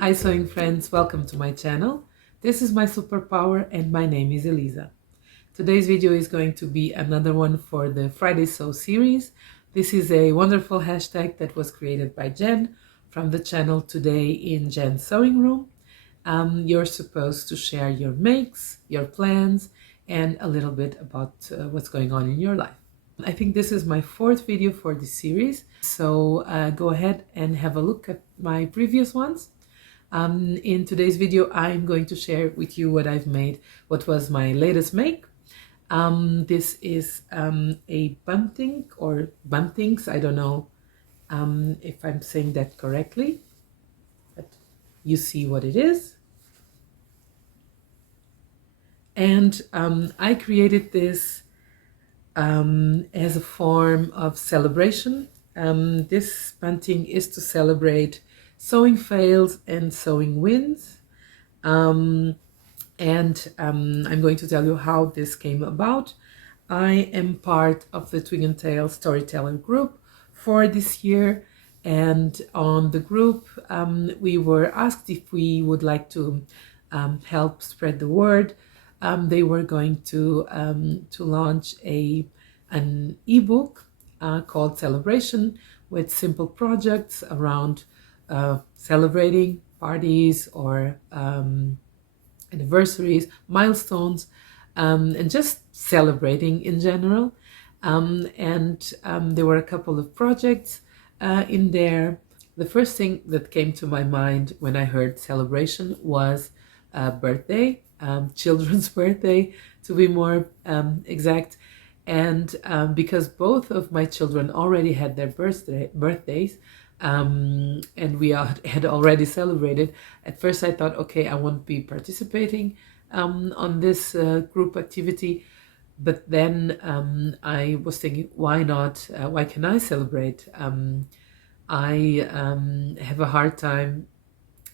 Hi sewing friends, welcome to my channel. This is my superpower and my name is Elisa. Today's video is going to be another one for the Friday Sew series. This is a wonderful hashtag that was created by Jen from the channel Today in Jen's Sewing Room. You're supposed to share your makes, your plans, and a little bit about what's going on in your life. I think this is my fourth video for this series, so go ahead and have a look at my previous ones. In today's video, I'm going to share with you what I've made, what was my latest make. This is a bunting or buntings. I don't know if I'm saying that correctly, but you see what it is. And I created this as a form of celebration. This bunting is to celebrate sewing fails and sewing wins. I'm going to tell you how this came about. I am part of the Twig and Tail Storyteller group for this year, and on the group we were asked if we would like to help spread the word. They were going to launch an ebook called Celebration, with simple projects around celebrating parties or anniversaries, milestones, and just celebrating in general. There were a couple of projects in there. The first thing that came to my mind when I heard celebration was birthday, children's birthday to be more exact. And because both of my children already had their birthdays, and we had already celebrated, at first I thought, okay, I won't be participating on this group activity. But then I was thinking, why not? Why can I celebrate? I have a hard time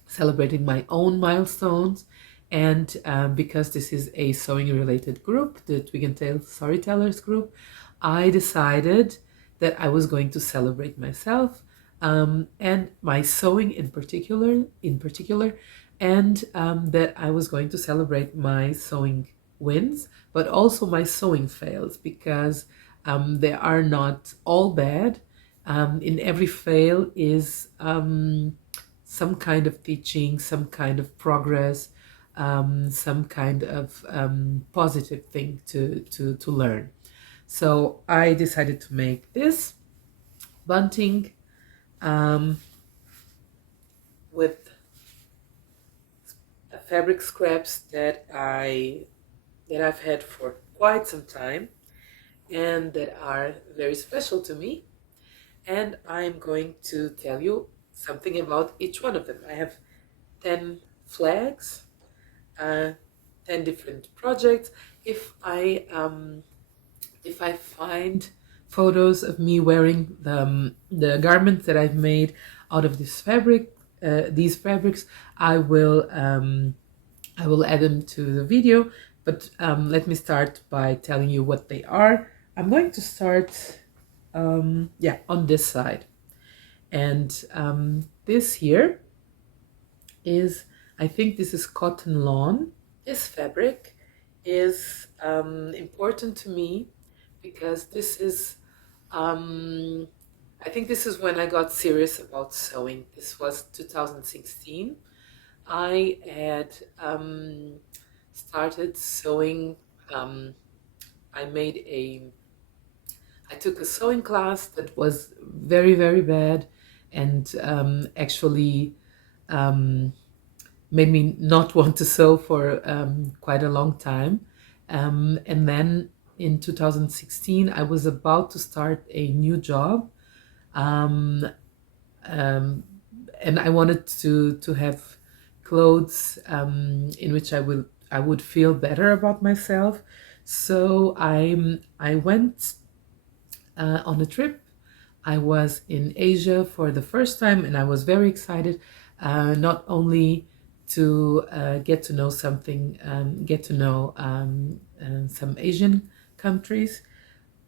celebrating my own milestones. And because this is a sewing related group, the Twig and Tail Storytellers group, I decided that I was going to celebrate myself and my sewing in particular, and that I was going to celebrate my sewing wins, but also my sewing fails, because they are not all bad. In every fail is some kind of teaching, some kind of progress, some kind of positive thing to learn. So I decided to make this bunting with fabric scraps that I've had for quite some time and that are very special to me. And I'm going to tell you something about each one of them. I have 10 flags, 10 different projects. If I find photos of me wearing the garment that I've made out of this fabric, these fabrics, I will add them to the video. But let me start by telling you what they are. I'm going to start on this side. And this here is, I think this is cotton lawn. This fabric is important to me because this is, I think this is when I got serious about sewing. This was 2016. I had started sewing. I took a sewing class that was very, very bad, and actually made me not want to sew for quite a long time. And then in 2016, I was about to start a new job. And I wanted to have clothes in which I would feel better about myself. So I went on a trip. I was in Asia for the first time, and I was very excited, not only to get to know some Asian countries,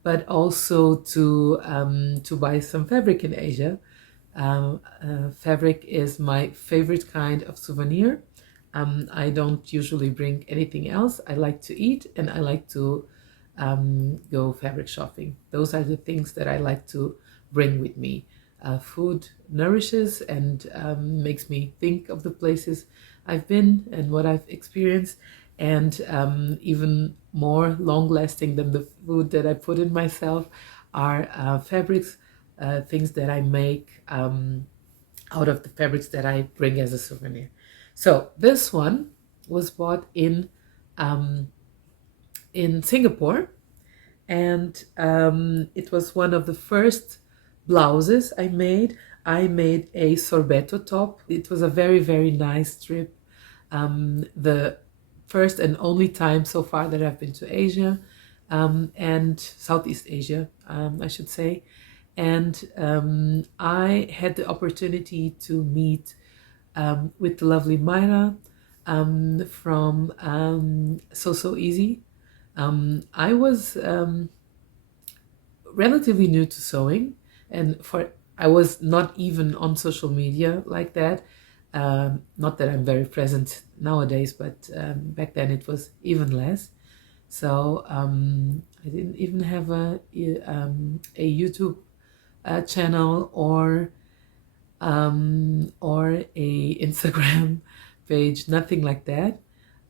but also to buy some fabric in Asia. Fabric is my favorite kind of souvenir. I don't usually bring anything else. I like to eat and I like to go fabric shopping. Those are the things that I like to bring with me. Food nourishes and makes me think of the places I've been and what I've experienced, and even more long lasting than the food that I put in myself are fabrics, things that I make out of the fabrics that I bring as a souvenir. So this one was bought um, in Singapore, and it was one of the first blouses I made. I made a sorbetto top. It was a very, very nice trip. The first and only time so far that I've been to Asia, and Southeast Asia, I should say. And I had the opportunity to meet with the lovely Myra from So Easy. I was relatively new to sewing, and for I was not even on social media like that. Not that I'm very present nowadays, but back then it was even less. So I didn't even have a YouTube channel or a Instagram page, nothing like that.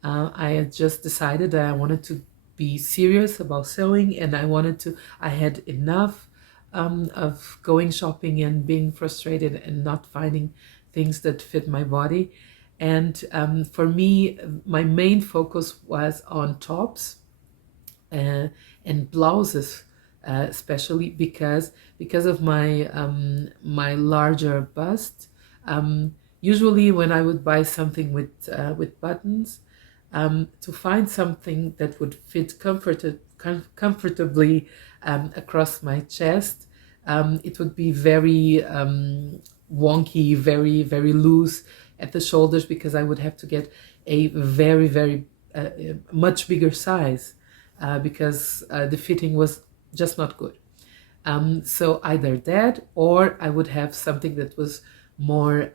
I had just decided that I wanted to be serious about sewing, and I had enough of going shopping and being frustrated and not finding things that fit my body. And for me, my main focus was on tops uh, and blouses, especially because of my larger bust. Usually, when I would buy something with buttons, to find something that would fit comfortably across my chest, it would be very wonky, very very loose at the shoulders, because I would have to get a very very much bigger size because the fitting was just not good. So either that, or I would have something that was more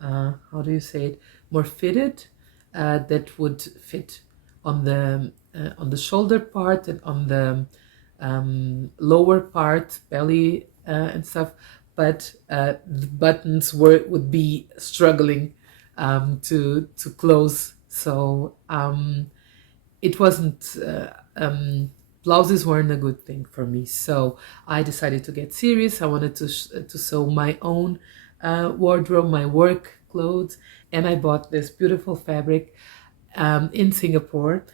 how do you say it, more fitted, that would fit on the shoulder part and on the lower part, belly and stuff, but the buttons would be struggling to close. So it wasn't blouses weren't a good thing for me. So I decided to get serious. I wanted to sew my own wardrobe, my work clothes, and I bought this beautiful fabric in Singapore.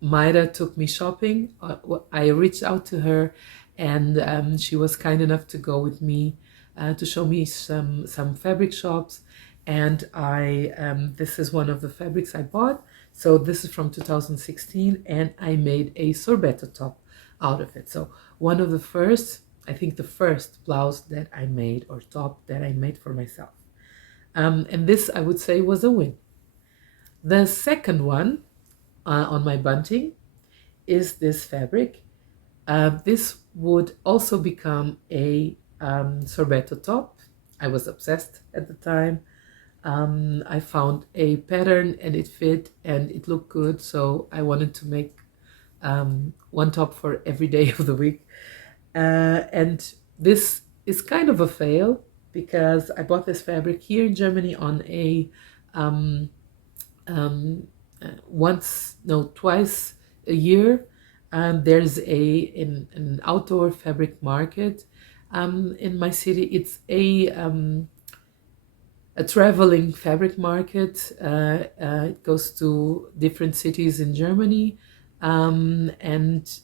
Myra took me shopping. I reached out to her, and she was kind enough to go with me to show me some fabric shops. And I this is one of the fabrics I bought. So this is from 2016, and I made a sorbetto top out of it. So one of the first, I think the first blouse that I made, or top that I made for myself. And this, I would say, was a win. The second one on my bunting is this fabric. This would also become a sorbetto top. I was obsessed at the time. I found a pattern and it fit and it looked good, so I wanted to make one top for every day of the week. And this is kind of a fail, because I bought this fabric here in Germany on a twice a year. There's an outdoor fabric market in my city. It's a traveling fabric market. It goes to different cities in Germany, and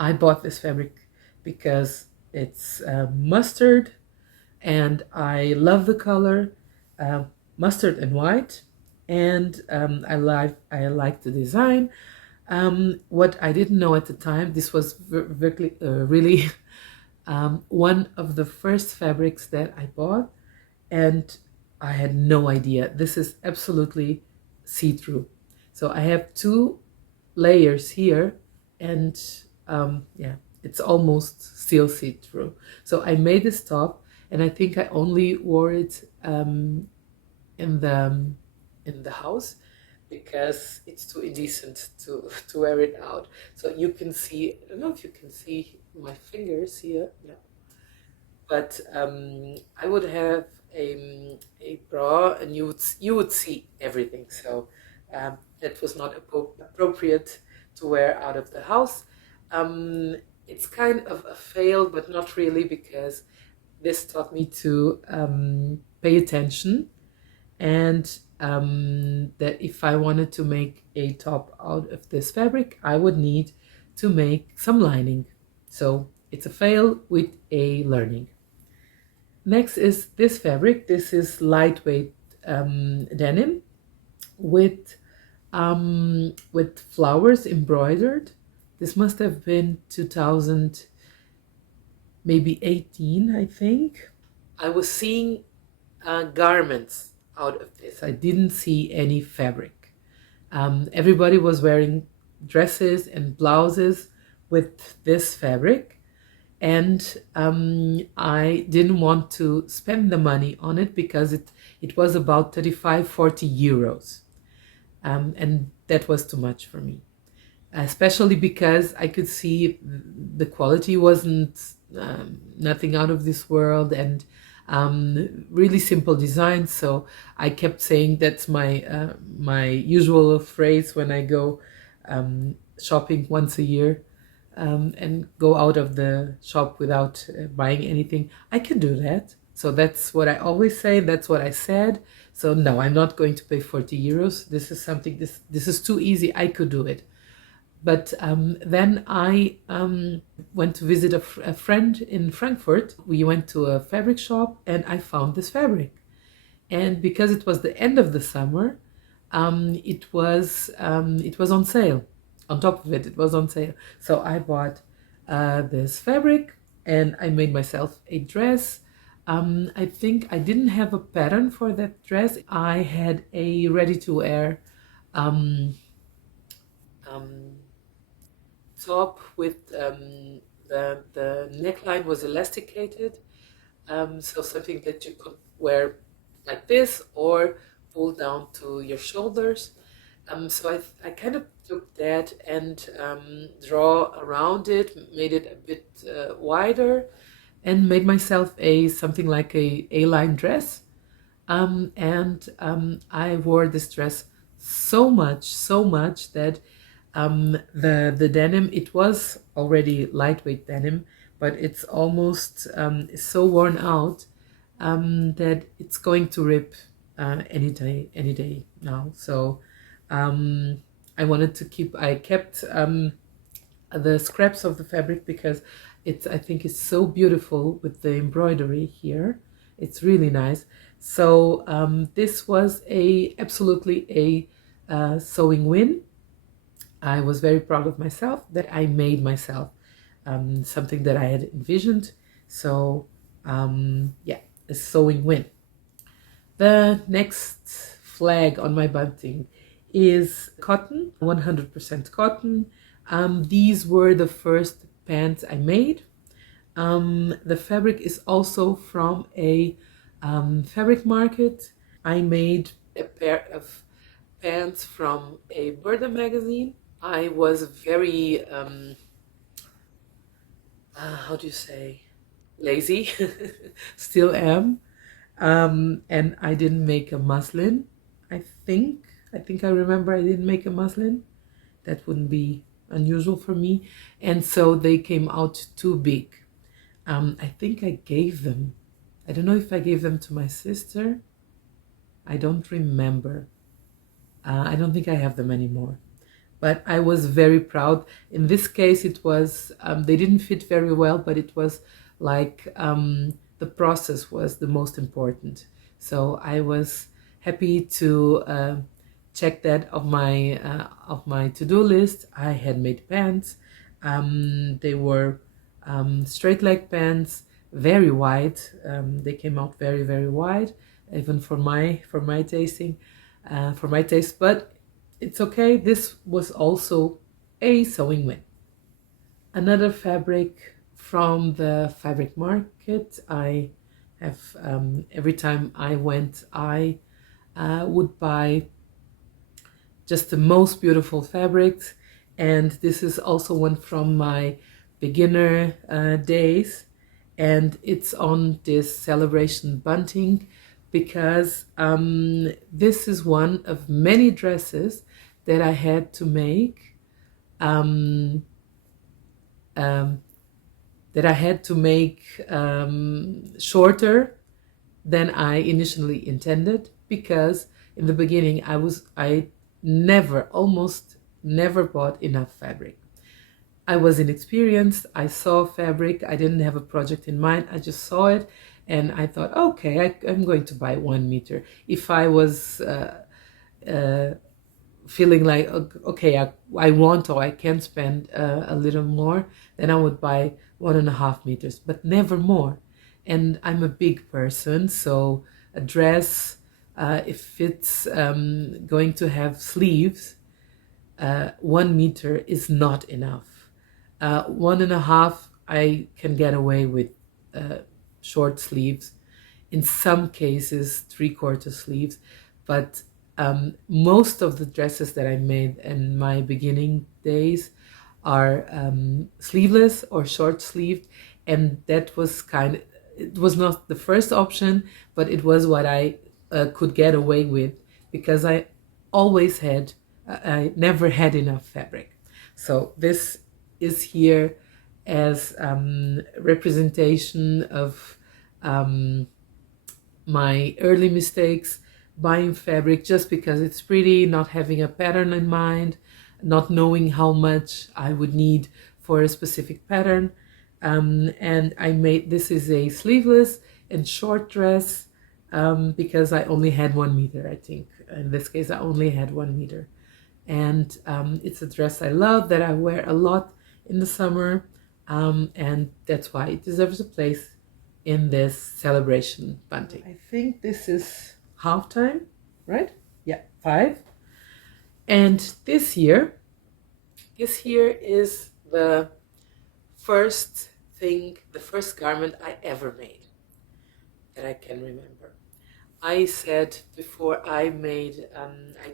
I bought this fabric because it's mustard, and I love the color, mustard and white, and I like the design. What I didn't know at the time, this was really one of the first fabrics that I bought, and I had no idea. This is absolutely see-through. So I have two layers here, and yeah, it's almost still see-through. So I made this top, and I think I only wore it in the house because it's too indecent to to wear it out. So you can see, I don't know if you can see my fingers here. No, but I would have a bra, and you would see everything. So that was not appropriate to wear out of the house. Um, it's kind of a fail, but not really, because this taught me to pay attention, and that if I wanted to make a top out of this fabric, I would need to make some lining. So it's a fail with a learning. Next is this fabric. This is lightweight denim with flowers embroidered. This must have been 2000, maybe 18, I think. I was seeing garments out of this. I didn't see any fabric. Everybody was wearing dresses and blouses with this fabric, and I didn't want to spend the money on it because it was about 35-40 euros, and that was too much for me, especially because I could see the quality wasn't nothing out of this world, and really simple designs. So I kept saying that's my usual phrase when I go shopping once a year, and go out of the shop without buying anything. I can do that. So that's what I always say. That's what I said. So no, I'm not going to pay 40 euros. This is something, this is too easy. I could do it. But then I went to visit a friend in Frankfurt. We went to a fabric shop, and I found this fabric. And because it was the end of the summer, it was on sale. On top of it, it was on sale. So I bought this fabric, and I made myself a dress. I think I didn't have a pattern for that dress. I had a ready-to-wear um, um, top with the neckline was elasticated, so something that you could wear like this or pull down to your shoulders. So I kind of took that and draw around it, made it a bit wider, and made myself a something like a A-line dress. And I wore this dress so much that the denim, it was already lightweight denim, but it's almost so worn out that it's going to rip any day now. So I kept the scraps of the fabric because I think it's so beautiful with the embroidery here. It's really nice. So this was absolutely a sewing win. I was very proud of myself that I made myself something that I had envisioned. So yeah, a sewing win. The next flag on my bunting is cotton, 100% cotton. These were the first pants I made. The fabric is also from a fabric market. I made a pair of pants from a Burda magazine. I was very, how do you say, lazy, still am. And I didn't make a muslin. I think, I remember I didn't make a muslin. That wouldn't be unusual for me. And so they came out too big. I think I gave them, I don't know if I gave them to my sister. I don't remember. I don't think I have them anymore. But I was very proud. In this case, it was, they didn't fit very well, but it was like the process was the most important. So I was happy to check that of my to-do list. I had made pants. They were straight leg pants, very wide. They came out very wide, even for my tasting, for my taste. But it's okay. This was also a sewing win. Another fabric from the fabric market. I have, every time I went, I would buy just the most beautiful fabrics. And this is also one from my beginner days. And it's on this celebration bunting because this is one of many dresses that I had to make. Um, um, that I had to make shorter than I initially intended, because in the beginning I almost never bought enough fabric. I was inexperienced. I saw fabric. I didn't have a project in mind. I just saw it and I thought, okay, I'm going to buy 1 meter. If I was uh, feeling like, okay, I want or I can spend a little more, then I would buy 1.5 meters, but never more. And I'm a big person, so a dress, if it's going to have sleeves, 1 meter is not enough. 1.5, I can get away with short sleeves. In some cases, 3/4 sleeves, but most of the dresses that I made in my beginning days are sleeveless or short sleeved, and that was it was not the first option, but it was what I could get away with, because always had, I never had enough fabric. So this is here as representation of my early mistakes, buying fabric just because it's pretty, not having a pattern in mind, not knowing how much I would need for a specific pattern. And this is a sleeveless and short dress because I only had 1 meter, I think. In this case, I only had 1 meter. And it's a dress I love, that I wear a lot in the summer, and that's why it deserves a place in this celebration bunting. I think this is halftime, right? Yeah, 5. And this year is the first the first garment I ever made that I can remember. I said before I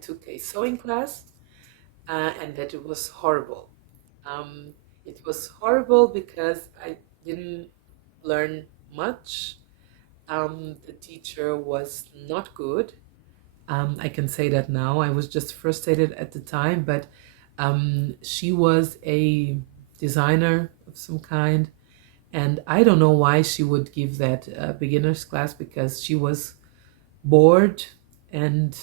took a sewing class, and that it was horrible. It was horrible because I didn't learn much. The teacher was not good. I can say that now. I was just frustrated at the time, but she was a designer of some kind, and I don't know why she would give that beginner's class, because she was bored, and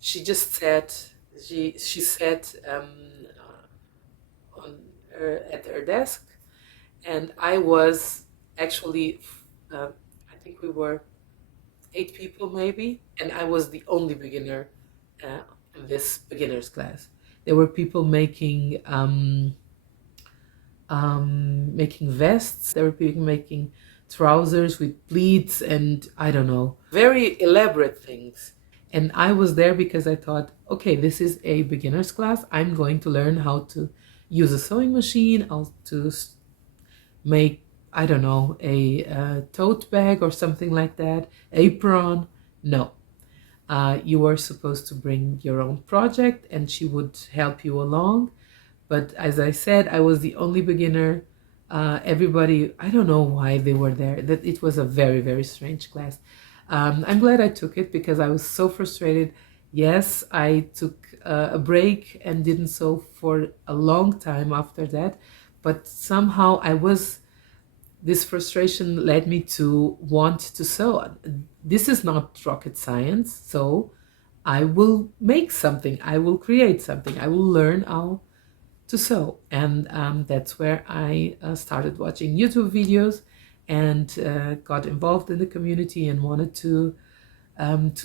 she just sat. She sat at her desk, and I was actually, I think we were 8 people maybe, and I was the only beginner in this beginner's class. There were people making vests. There were people making trousers with pleats, and I don't know, very elaborate things. And I was there because I thought, okay, this is a beginner's class. I'm going to learn how to use a sewing machine, how to make, I don't know, a tote bag or something like that, apron. No. You were supposed to bring your own project and she would help you along. But as I said, I was the only beginner. Everybody, I don't know why they were there. That it was a very, very strange class. I'm glad I took it because I was so frustrated. Yes, I took a break and didn't sew for a long time after that. But somehow this frustration led me to want to sew. This is not rocket science, so I will make something, I will create something, I will learn how to sew. And that's where I started watching YouTube videos and got involved in the community and wanted to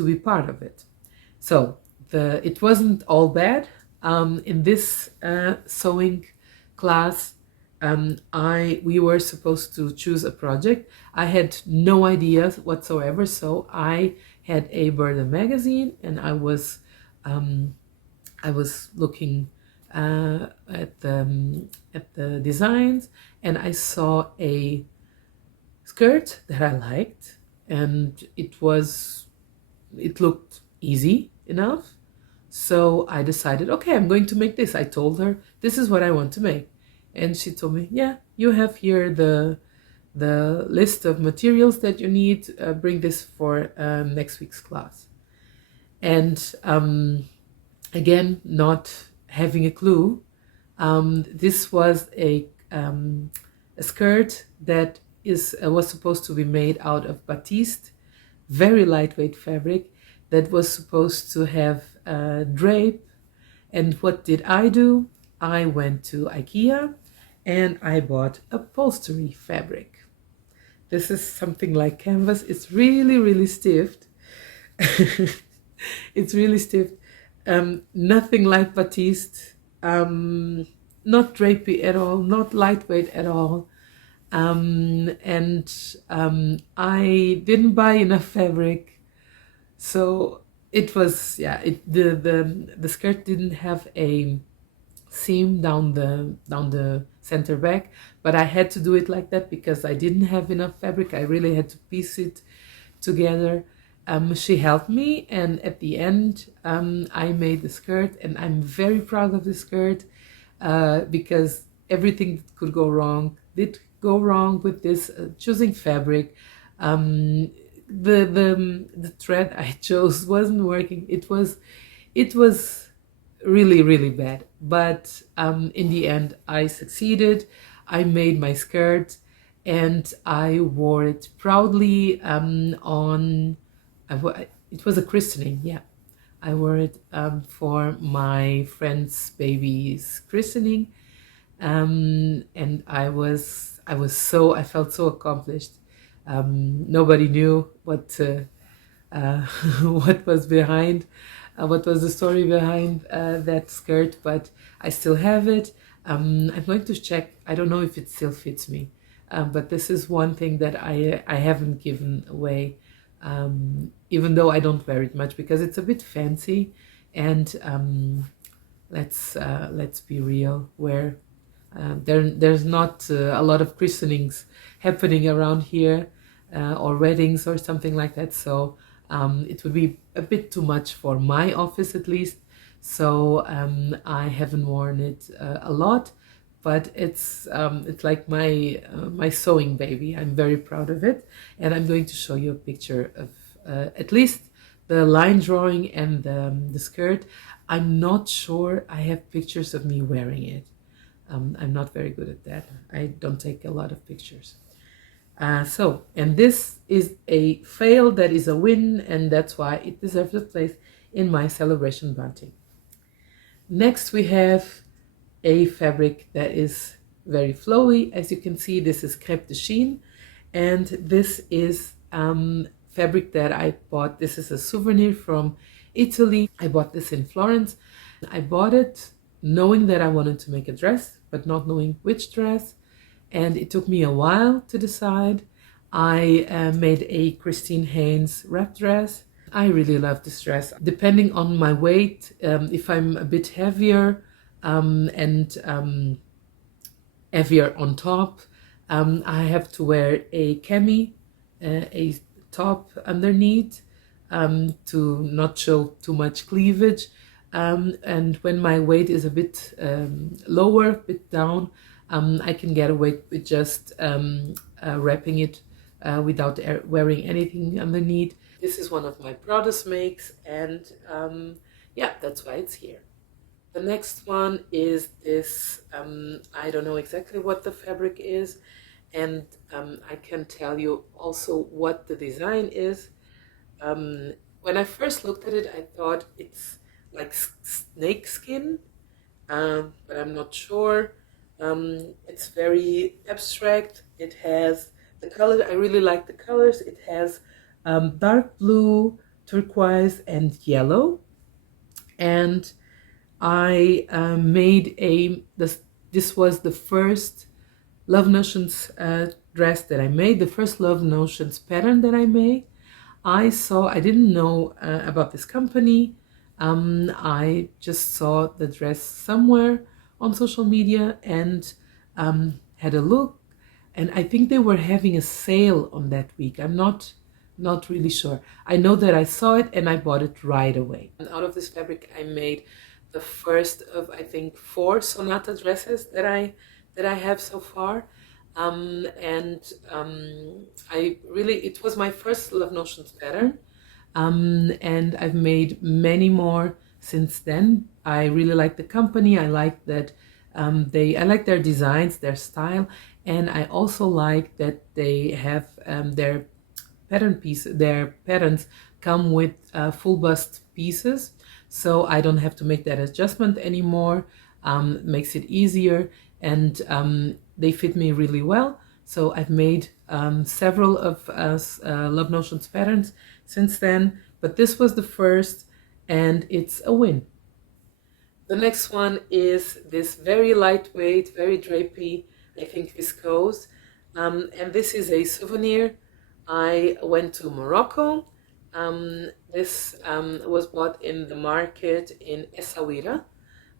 be part of it. So it wasn't all bad. In this sewing class, we were supposed to choose a project. I had no idea whatsoever, so I had a Burden magazine, and I was looking at the designs, and I saw a skirt that I liked, and it looked easy enough. So I decided, okay, I'm going to make this. I told her, this is what I want to make. And she told me, yeah, you have here the list of materials that you need. Bring this for next week's class. And again, not having a clue, this was a skirt that was supposed to be made out of batiste, very lightweight fabric that was supposed to have drape. And what did I do? I went to IKEA and I bought upholstery fabric. This is something like canvas. It's really, really stiff. It's really stiff. Nothing like batiste. Not drapey at all. Not lightweight at all. And I didn't buy enough fabric, so it was, yeah. The skirt didn't have a seam down the center back, but I had to do it like that because I didn't have enough fabric. I really had to piece it together. She helped me, and at the end, I made the skirt, and I'm very proud of the skirt because everything that could go wrong did go wrong with this choosing fabric. The thread I chose wasn't working. It was really, really bad, but in the end I succeeded. I made my skirt and I wore it proudly it was a christening, yeah. I wore it for my friend's baby's christening, and I felt so accomplished. Nobody knew what was behind, what was the story behind that skirt, but I still have it. I'm going to check. I don't know if it still fits me, but this is one thing that I haven't given away, even though I don't wear it much because it's a bit fancy, and let's be real, where there's not a lot of christenings happening around here, or weddings or something like that. So it would be a bit too much for my office, at least. So I haven't worn it a lot, but it's like my sewing baby. I'm very proud of it, and I'm going to show you a picture of at least the line drawing and the skirt. I'm not sure I have pictures of me wearing it. I'm not very good at that. I don't take a lot of pictures. And this is a fail that is a win, and that's why it deserves a place in my celebration bunting. Next, we have a fabric that is very flowy. As you can see, this is crêpe de chine, and this is fabric that I bought. This is a souvenir from Italy. I bought this in Florence. I bought it knowing that I wanted to make a dress, but not knowing which dress. And it took me a while to decide. I made a Christine Haynes wrap dress. I really love this dress. Depending on my weight, if I'm a bit heavier and heavier on top, I have to wear a cami, a top underneath, to not show too much cleavage. And when my weight is a bit lower, a bit down, I can get away with just wrapping it without wearing anything underneath. This is one of my proudest makes, and yeah, that's why it's here. The next one is this, I don't know exactly what the fabric is, and I can tell you also what the design is. When I first looked at it, I thought it's like snake skin, but I'm not sure. It's very abstract. It has the color. I really like the colors. It has dark blue, turquoise, and yellow. And I made this was the first Love Notions dress that I made, the first Love Notions pattern that I made. I didn't know about this company. I just saw the dress somewhere on social media and had a look, and I think they were having a sale on that week. I'm not really sure. I know that I saw it and I bought it right away. And out of this fabric, I made the first of, I think, 4 sonata dresses that I have so far. And I really, it was my first Love Notions pattern. And I've made many more since then. I really like the company. I like that I like their designs, their style, and I also like that they have their patterns come with full bust pieces, so I don't have to make that adjustment anymore. Makes it easier, and they fit me really well. So I've made several of Love Notions patterns since then, but this was the first, and it's a win. The next one is this very lightweight, very drapey, I think viscose, and this is a souvenir. I went to Morocco. This was bought in the market in Essaouira.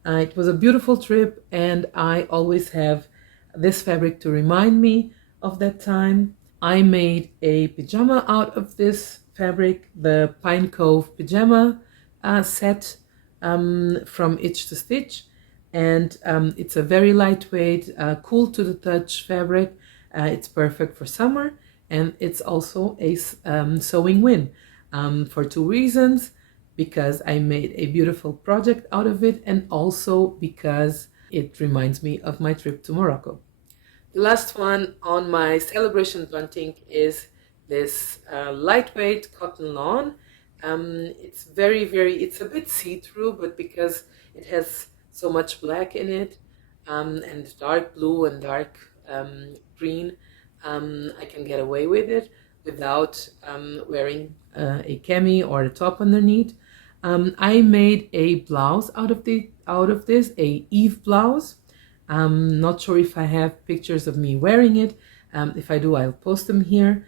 It was a beautiful trip, and I always have this fabric to remind me of that time. I made a pajama out of this fabric, the Pine Cove pajama set from Itch to Stitch, and it's a very lightweight, cool to the touch fabric. It's perfect for summer, and it's also a sewing win for 2 reasons: because I made a beautiful project out of it, and also because it reminds me of my trip to Morocco. The last one on my celebration bunting is this lightweight cotton lawn. It's it's a bit see-through, but because it has so much black in it, and dark blue and dark green, I can get away with it without wearing a cami or a top underneath. I made a blouse out of this, a Eve blouse. Not sure if I have pictures of me wearing it. If I do, I'll post them here.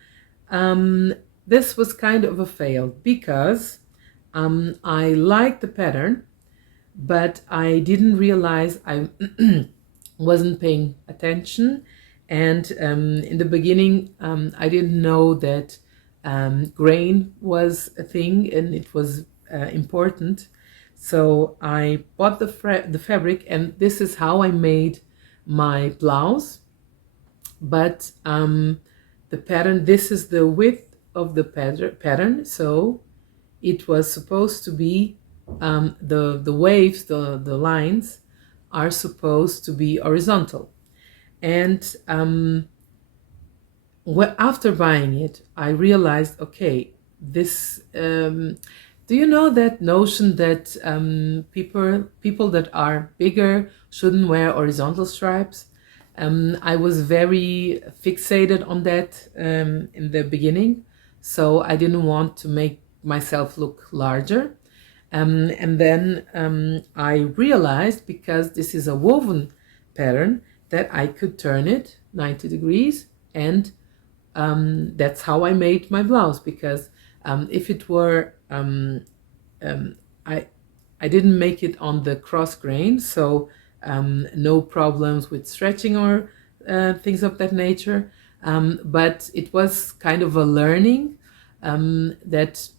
This was kind of a fail because I liked the pattern, but I didn't realize I wasn't paying attention. And in the beginning, I didn't know that grain was a thing and it was important. So I bought the fabric, and this is how I made my blouse. But the pattern, this is the width of the pattern. So it was supposed to be the waves, the lines are supposed to be horizontal. And after buying it, I realized, okay, this. Do you know that notion that people that are bigger shouldn't wear horizontal stripes? I was very fixated on that in the beginning, so I didn't want to make myself look larger. And then I realized, because this is a woven pattern, that I could turn it 90 degrees, and that's how I made my blouse. Because if it were, I didn't make it on the cross grain, so no problems with stretching or things of that nature. But it was kind of a learning that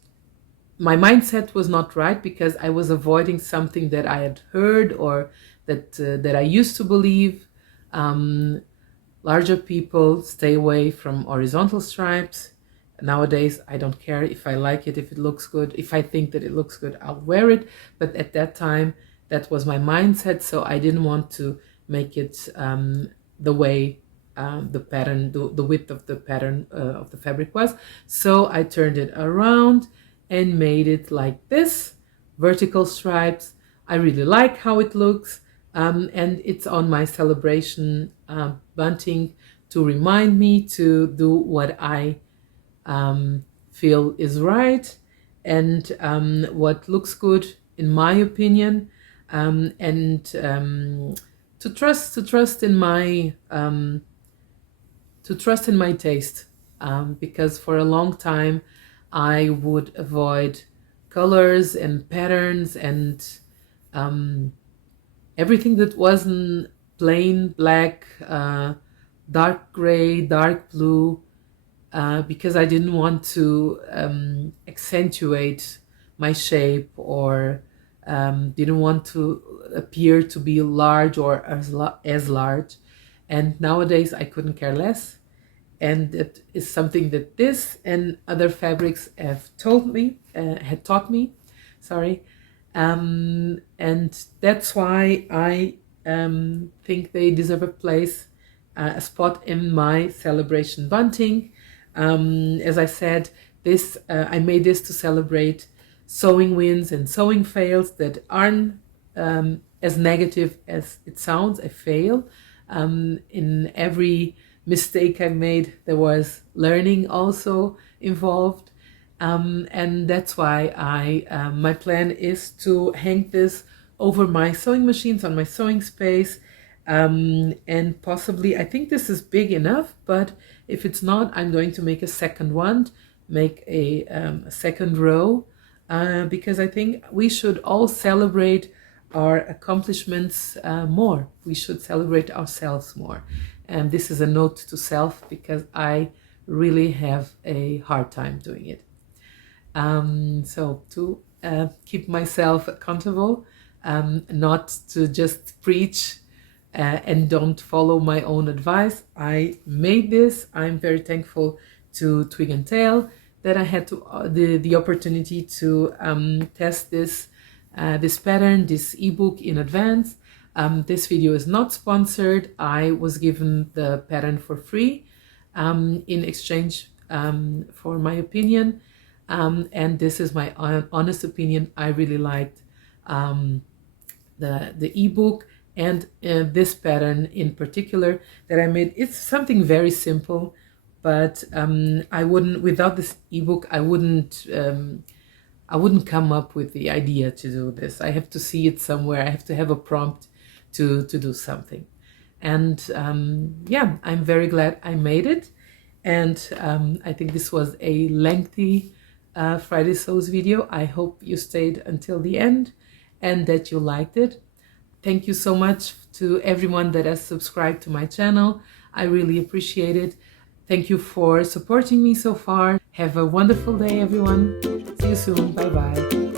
my mindset was not right, because I was avoiding something that I had heard or that I used to believe. Larger people stay away from horizontal stripes. Nowadays, I don't care if I like it, if it looks good. If I think that it looks good, I'll wear it. But at that time, that was my mindset, so I didn't want to make it the way the pattern, the width of the pattern of the fabric was. So I turned it around and made it like this, vertical stripes. I really like how it looks, and it's on my celebration bunting to remind me to do what I feel is right, and what looks good in my opinion, and to trust in my taste, because for a long time I would avoid colors and patterns and everything that wasn't plain black, dark gray, dark blue, because I didn't want to accentuate my shape, or didn't want to appear to be large or as large. And nowadays I couldn't care less. And it is something that this and other fabrics have had taught me, sorry. And that's why I think they deserve a place, a spot in my celebration bunting. As I said, this I made this to celebrate sewing wins and sewing fails that aren't as negative as it sounds. A fail. In every mistake I made, there was learning also involved. And that's why my plan is to hang this over my sewing machines on my sewing space. And possibly, I think this is big enough, but if it's not, I'm going to make a second one, make a second row, because I think we should all celebrate our accomplishments more. We should celebrate ourselves more. And this is a note to self, because I really have a hard time doing it. So to keep myself accountable, not to just preach and don't follow my own advice, I made this. I'm very thankful to Twig and Tail that I had the opportunity to test this pattern, this ebook in advance. This video is not sponsored. I was given the pattern for free in exchange for my opinion. And this is my honest opinion. I really liked the ebook, and this pattern in particular that I made. It's something very simple, but I wouldn't, without this ebook, I wouldn't come up with the idea to do this. I have to see it somewhere. I have to have a prompt to do something. And yeah, I'm very glad I made it. And I think this was a lengthy Friday Sews video. I hope you stayed until the end and that you liked it. Thank you so much to everyone that has subscribed to my channel. I really appreciate it. Thank you for supporting me so far. Have a wonderful day, everyone. See you soon. Bye-bye.